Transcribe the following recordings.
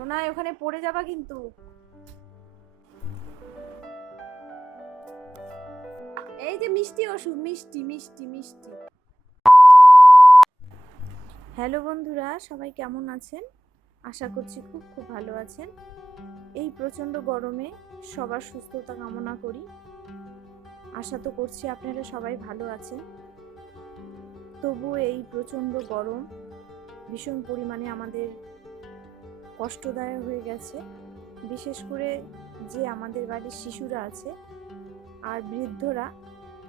সোনাই ওখানে পড়ে যাবা কিন্তু। এই যে মিষ্টি ওষুধ, মিষ্টি মিষ্টি মিষ্টি। হ্যালো বন্ধুরা, সবাই কেমন আছেন? আশা করছি খুব খুব ভালো আছেন। এই প্রচণ্ড গরমে সবার সুস্থতা কামনা করি। আশা তো করছি আপনারা সবাই ভালো আছেন। তবু এই প্রচণ্ড গরম ভীষণ পরিমাণে আমাদের কষ্টদায়ক হয়ে গেছে। বিশেষ করে যে আমাদের বাড়ির শিশুরা আছে আর বৃদ্ধরা,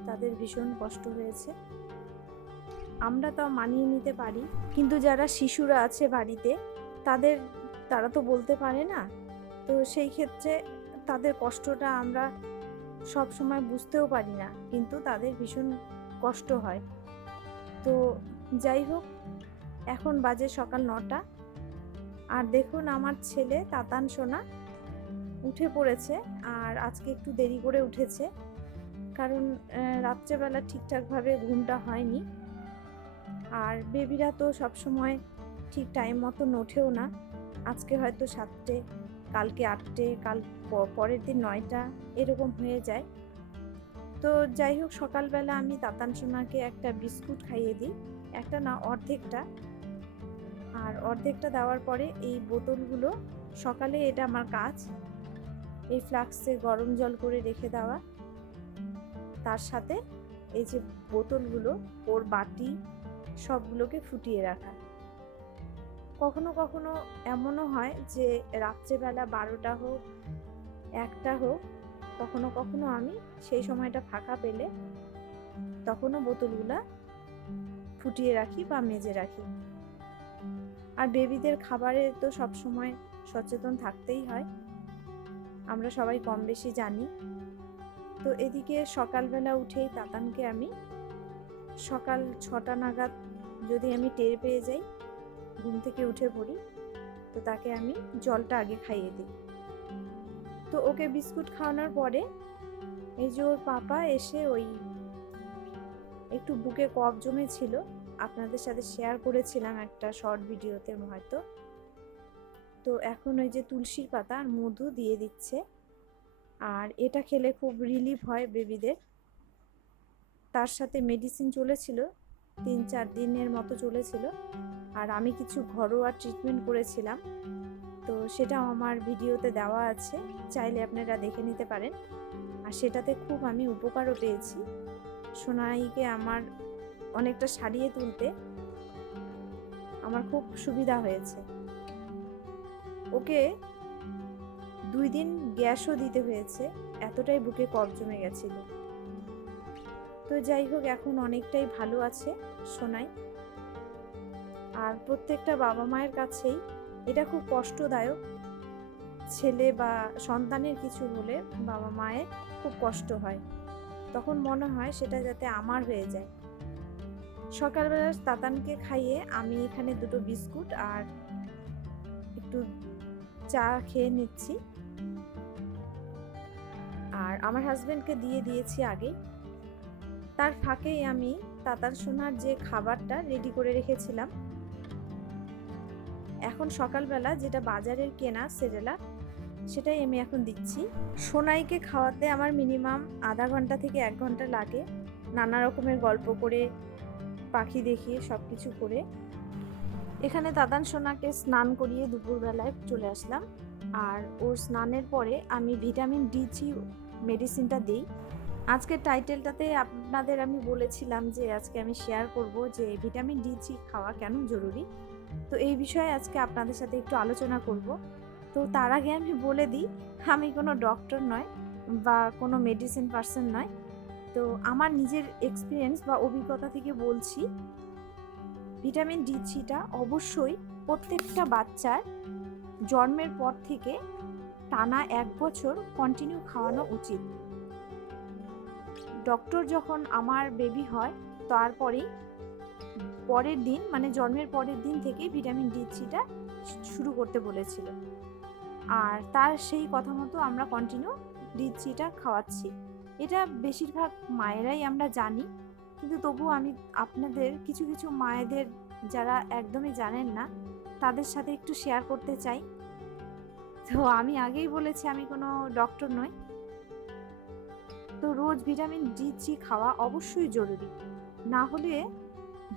তাদের ভীষণ কষ্ট হয়েছে। আমরা তাও মানিয়ে নিতে পারি, কিন্তু যারা শিশুরা আছে বাড়িতে, তাদের, তারা তো বলতে পারে না। তো সেই ক্ষেত্রে তাদের কষ্টটা আমরা সব সময় বুঝতেও পারি না, কিন্তু তাদের ভীষণ কষ্ট হয়। তো যাই হোক, এখন বাজে সকাল নটা। আর দেখুন আমার ছেলে তাতান সোনা উঠে পড়েছে আর আজকে একটু দেরি করে উঠেছে। কারণ রাত্রেবেলা ঠিকঠাকভাবে ঘুমটা হয়নি। আর বেবিরা তো সবসময় ঠিক টাইম মতো ওঠেও না। আজকে হয়তো সাতটে, কালকে আটটে, কাল পরের দিন নয়টা, এরকম হয়ে যায়। তো যাই হোক, সকালবেলা আমি তাতান সোনাকে একটা বিস্কুট খাইয়ে দিই। একটা না, অর্ধেকটা। আর অর্ধেকটা দেওয়ার পরে এই বোতলগুলো, সকালে এটা আমার কাজ। এই ফ্লাক্সে গরম জল করে রেখে দেওয়া। তার সাথে এই যে বোতলগুলো, ওর বাটি, সবগুলোকে ফুটিয়ে রাখা। কখনো কখনো এমনও হয় যে রাত্রেবেলা বারোটা হোক, একটা হোক, কখনো কখনো আমি সেই সময়টা ফাঁকা পেলে তখনও বোতলগুলা ফুটিয়ে রাখি বা মেজে রাখি। আর বেবিদের খাবারে তো সব সময় সচেতন থাকতেই হয়। আমরা সবাই কম বেশি জানি। তো এদিকে সকালবেলা উঠেই তাতানকে আমি সকাল ছটা নাগাদ যদি আমি টের পেয়ে যাই, ঘুম থেকে উঠে পড়ি, তো তাকে আমি জলটা আগে খাইয়ে দিই। তো ওকে বিস্কুট খাওয়ানোর পরে এই যে ওর পাপা এসে ওই একটু বুকে কফ জমেছিল আপনাদের সাথে শেয়ার করেছিলাম একটা শর্ট ভিডিওতে হয়তো। তো এখন ওই যে তুলসীর পাতা আর মধু দিয়ে দিচ্ছে। আর এটা খেলে খুব রিলিফ হয় বেবিদের তার সাথে মেডিসিন চলেছিল, তিন চার দিনের মতো চলেছিল। আর আমি কিছু ঘরোয়া ট্রিটমেন্ট করেছিলাম। তো সেটাও আমার ভিডিওতে দেওয়া আছে, চাইলে আপনারা দেখে নিতে পারেন। আর সেটাতে খুব আমি উপকারও পেয়েছি। সোনাইকে আমার অনেকটা সারিয়ে তুলতে আমার খুব সুবিধা হয়েছে। ওকে দুই দিন গ্যাসও দিতে হয়েছে, এতটাই বুকে কফ জমে গেছিল। তো যাই হোক, এখন অনেকটাই ভালো আছে সোনাই। আর প্রত্যেকটা বাবা মায়ের কাছেই এটা খুব কষ্টদায়ক। ছেলে বা সন্তানের কিছু হলে বাবা মায়ের খুব কষ্ট হয়। তখন মনে হয় সেটা যাতে আমার হয়ে যায়। সকালবেলা তাতানকে খাইয়ে আমি এখানে দুটো বিস্কুট আর একটু চা খেয়ে নিচ্ছি। আর আমার হাজবেন্ডকে দিয়ে দিয়েছি আগে। তার ফাঁকেই আমি তাতার সোনার যে খাবারটা রেডি করে রেখেছিলাম। এখন সকালবেলা যেটা বাজারের কেনা সেরেলা, সেটাই আমি এখন দিচ্ছি। সোনাইকে খাওয়াতে আমার মিনিমাম আধা ঘণ্টা থেকে এক ঘণ্টা লাগে। নানা রকমের গল্প করে পাখি দেখিয়ে সব কিছু করে এখানে দাদান সোনাকে স্নান করিয়ে দুপুরবেলায় চলে আসলাম। আর ওর স্নানের পরে আমি ভিটামিন ডি থ্রি মেডিসিনটা দিই। আজকের টাইটেলটাতে আপনাদের আমি বলেছিলাম যে আজকে আমি শেয়ার করব যে ভিটামিন ডি থ্রি খাওয়া কেন জরুরি। তো এই বিষয়ে আজকে আপনাদের সাথে একটু আলোচনা করব। তো তার আগে আমি বলে দিই, আমি কোনো ডক্টর নয় বা কোনো মেডিসিন পার্সন নয়। তো আমার নিজের এক্সপিরিয়েন্স বা অভিজ্ঞতা থেকে বলছি ভিটামিন ডি থ্রিটা অবশ্যই প্রত্যেকটা বাচ্চার জন্মের পর থেকে টানা এক বছর কন্টিনিউ খাওয়ানো উচিত। ডক্টর যখন আমার বেবি হয়, তারপরেই পরের দিন মানে জন্মের পরের দিন থেকেই ভিটামিন ডি থ্রিটা শুরু করতে বলেছিল। আর তার সেই কথা মতো আমরা কন্টিনিউ ডি থ্রিটা খাওয়াচ্ছি। এটা বেশিরভাগ মায়েরাই আমরা জানি। কিন্তু তবু আমি আপনাদের কিছু কিছু মায়েদের যারা একদমই জানেন না, তাদের সাথে একটু শেয়ার করতে চাই। তো আমি আগেই বলেছি আমি কোনো ডক্টর নই। তো রোজ ভিটামিন ডি থ্রি খাওয়া অবশ্যই জরুরি। না হলে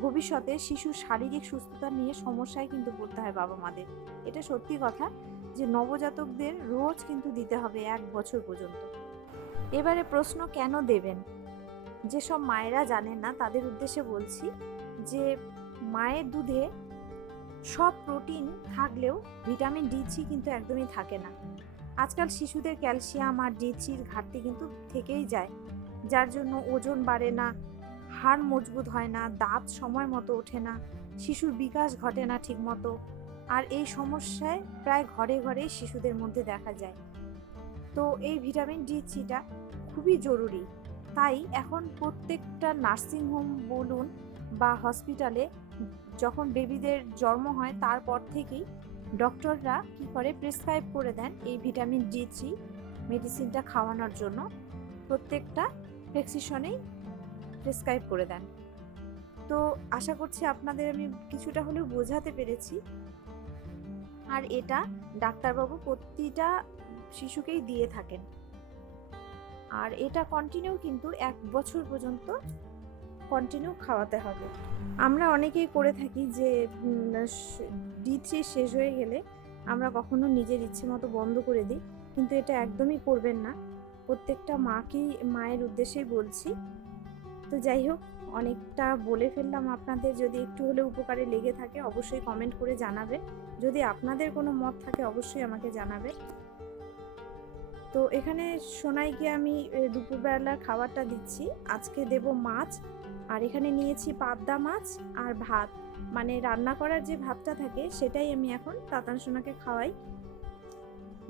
ভবিষ্যতে শিশুর শারীরিক সুস্থতা নিয়ে সমস্যায় কিন্তু পড়তে হয় বাবা মাদের। এটা সত্যি কথা যে নবজাতকদের রোজ কিন্তু দিতে হবে এক বছর পর্যন্ত। এবারে প্রশ্ন কেন দেবেন? যেসব মায়েরা জানেন না, তাদের উদ্দেশ্যে বলছি যে, মায়ের দুধে সব প্রোটিন থাকলেও ভিটামিন ডি থ্রি কিন্তু একদমই থাকে না। আজকাল শিশুদের ক্যালসিয়াম আর ডি থ্রির ঘাটতি কিন্তু থেকেই যায়, যার জন্য ওজন বাড়ে না, হাড় মজবুত হয় না, দাঁত সময় মতো ওঠে না, শিশুর বিকাশ ঘটে না ঠিকমতো। আর এই সমস্যায় প্রায় ঘরে ঘরে শিশুদের মধ্যে দেখা যায়। তো এই ভিটামিন ডি থ্রিটা খুবই জরুরি। তাই এখন প্রত্যেকটা নার্সিংহোম বলুন বা হসপিটালে যখন বেবিদের জন্ম হয় তারপর থেকেই ডক্টররা কি করে প্রেসক্রাইব করে দেন এই ভিটামিন ডি থ্রি মেডিসিনটা খাওয়ানোর জন্য। প্রত্যেকটা প্রেসক্রিপশনেই প্রেসক্রাইব করে দেন। তো আশা করছি আপনাদের আমি কিছুটা হলেও বোঝাতে পেরেছি। আর এটা ডাক্তারবাবু প্রতিটা শিশুকেই দিয়ে থাকেন। আর এটা কন্টিনিউ কিন্তু এক বছর পর্যন্ত কন্টিনিউ খাওয়াতে হবে। আমরা অনেকেই করে থাকি যে ডি থ্রি শেষ হয়ে গেলে আমরা কখনো নিজের ইচ্ছে মতো বন্ধ করে দিই। কিন্তু এটা একদমই করবেন না। প্রত্যেকটা মাকেই, মায়ের উদ্দেশ্যেই বলছি। তো যাই হোক, অনেকটা বলে ফেললাম আপনাদের। যদি একটু হলে উপকারে লেগে থাকে, অবশ্যই কমেন্ট করে জানাবেন। যদি আপনাদের কোনো মত থাকে, অবশ্যই আমাকে জানাবেন। তো এখানে সোনাইকে আমি দুপুরবেলা খাবারটা দিচ্ছি। আজকে দেব মাছ, আর এখানে নিয়েছি পাবদা মাছ আর ভাত। মানে রান্না করার যে ভাতটা থাকে সেটাই আমি এখন তাতান সোনাকে খাওয়াই।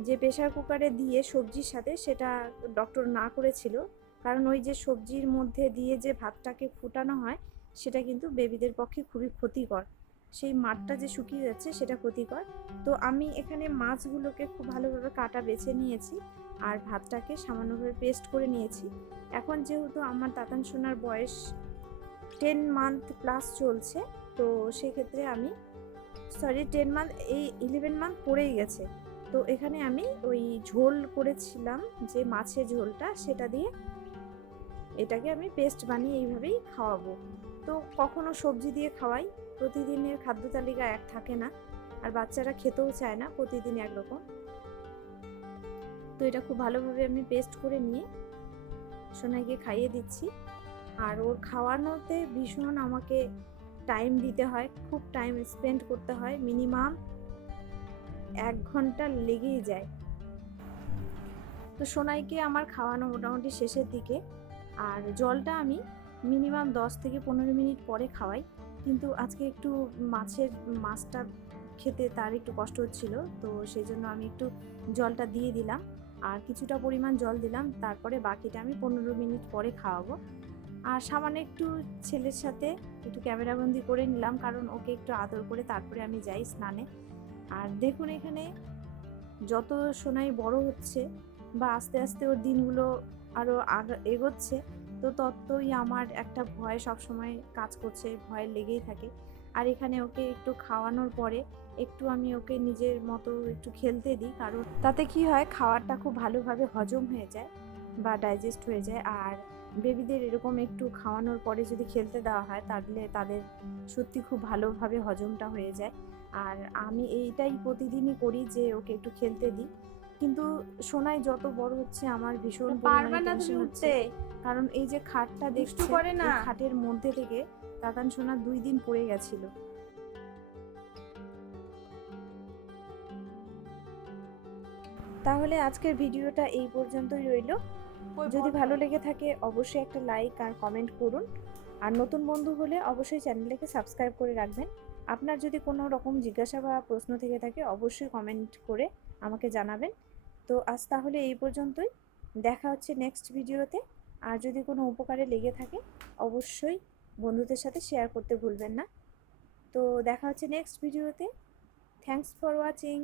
যে প্রেশার কুকারে দিয়ে সবজির সাথে সেটা ডক্টর না করেছিল। কারণ ওই যে সবজির মধ্যে দিয়ে যে ভাতটাকে ফুটানো হয়, সেটা কিন্তু বেবিদের পক্ষে খুবই ক্ষতিকর। সেই মাঠটা যে শুকিয়ে যাচ্ছে সেটা ক্ষতিকর। তো আমি এখানে মাছগুলোকে খুব ভালোভাবে কাটা বেছে নিয়েছি। আর ভাতটাকে সামান্যভাবে পেস্ট করে নিয়েছি। এখন যেহেতু আমার তাতান সোনার বয়স টেন মান্থ প্লাস চলছে, তো সেক্ষেত্রে আমি সরি টেন মান্থ এই ইলেভেন মান্থ পড়েই গেছে। তো এখানে আমি ওই ঝোল করেছিলাম যে মাছের ঝোলটা, সেটা দিয়ে এটাকে আমি পেস্ট বানিয়ে এইভাবেই খাওয়াবো। তো কখনো সবজি দিয়ে খাওয়াই, প্রতিদিনের খাদ্য তালিকা এক থাকে না, আর বাচ্চারা খেতেও চায় না প্রতিদিন একরকম। তো এটা খুব ভালোভাবে আমি পেস্ট করে নিয়ে সোনাইকে খাইয়ে দিচ্ছি। আর ওর খাওয়ানোতে ভীষণ আমাকে টাইম দিতে হয়, খুব টাইম স্পেন্ড করতে হয় মিনিমাম এক ঘণ্টা লেগেই যায়। তো সোনাইকে আমার খাওয়ানো মোটামুটি শেষের দিকে, আর জলটা আমি মিনিমাম দশ থেকে পনেরো মিনিট পরে খাওয়াই। কিন্তু আজকে একটু মাছের মাছটা খেতে তার একটু কষ্ট হচ্ছিল, তো সেই জন্য আমি একটু জলটা দিয়ে দিলাম। আর কিছুটা পরিমাণ জল দিলাম, তারপরে বাকিটা আমি পনেরো মিনিট পরে খাওয়াবো। আর সামান্য একটু ছেলের সাথে একটু ক্যামেরাবন্দি করে নিলাম, কারণ ওকে একটু আদর করে তারপরে আমি যাই স্নানে। আর দেখুন এখানে যত সোনাই বড় হচ্ছে বা আস্তে আস্তে ওর দিনগুলো আরও এগোচ্ছে, তো ততই আমার একটা ভয় সবসময় কাজ করছে, ভয় লেগেই থাকে। আর এখানে ওকে একটু খাওয়ানোর পরে একটু আমি ওকে নিজের মতো একটু খেলতে দিই কারণ তাতে কি হয় খাওয়ারটা খুব ভালোভাবে হজম হয়ে যায় বা ডাইজেস্ট হয়ে যায়। আর বেবিদের এরকম একটু খাওয়ানোর পরে যদি খেলতে দেওয়া হয় তাহলে তাদের সত্যি খুব ভালোভাবে হজমটা হয়ে যায়। আর আমি এইটাই প্রতিদিনই করি যে ওকে একটু খেলতে দিই। কিন্তু সোনাই যত বড় হচ্ছে আমার ভীষণ পারবে না তুমি হচ্ছে। উঠতে। কারণ এই যে খাটটা দেখছ করে না। খাটের মধ্যে থেকে তাতান সোনা দুই দিন পড়ে গেছিল। তাহলে আজকের ভিডিওটা এই পর্যন্তই রইল। যদি ভালো লেগে থাকে অবশ্যই একটা লাইক আর কমেন্ট করুন। আর নতুন বন্ধু হলে অবশ্যই চ্যানেলটাকে সাবস্ক্রাইব করে রাখবেন। আপনার যদি কোনো রকম জিজ্ঞাসা বা প্রশ্ন থেকে থাকে অবশ্যই কমেন্ট করে আমাকে জানাবেন। তো আজ তাহলে এই পর্যন্তই। দেখা হচ্ছে নেক্সট ভিডিওতে আর যদি কোনো উপকারে লেগে থাকে অবশ্যই বন্ধুদের সাথে শেয়ার করতে ভুলবেন না। তো দেখা হচ্ছে নেক্সট ভিডিওতে থ্যাংকস ফর ওয়াচিং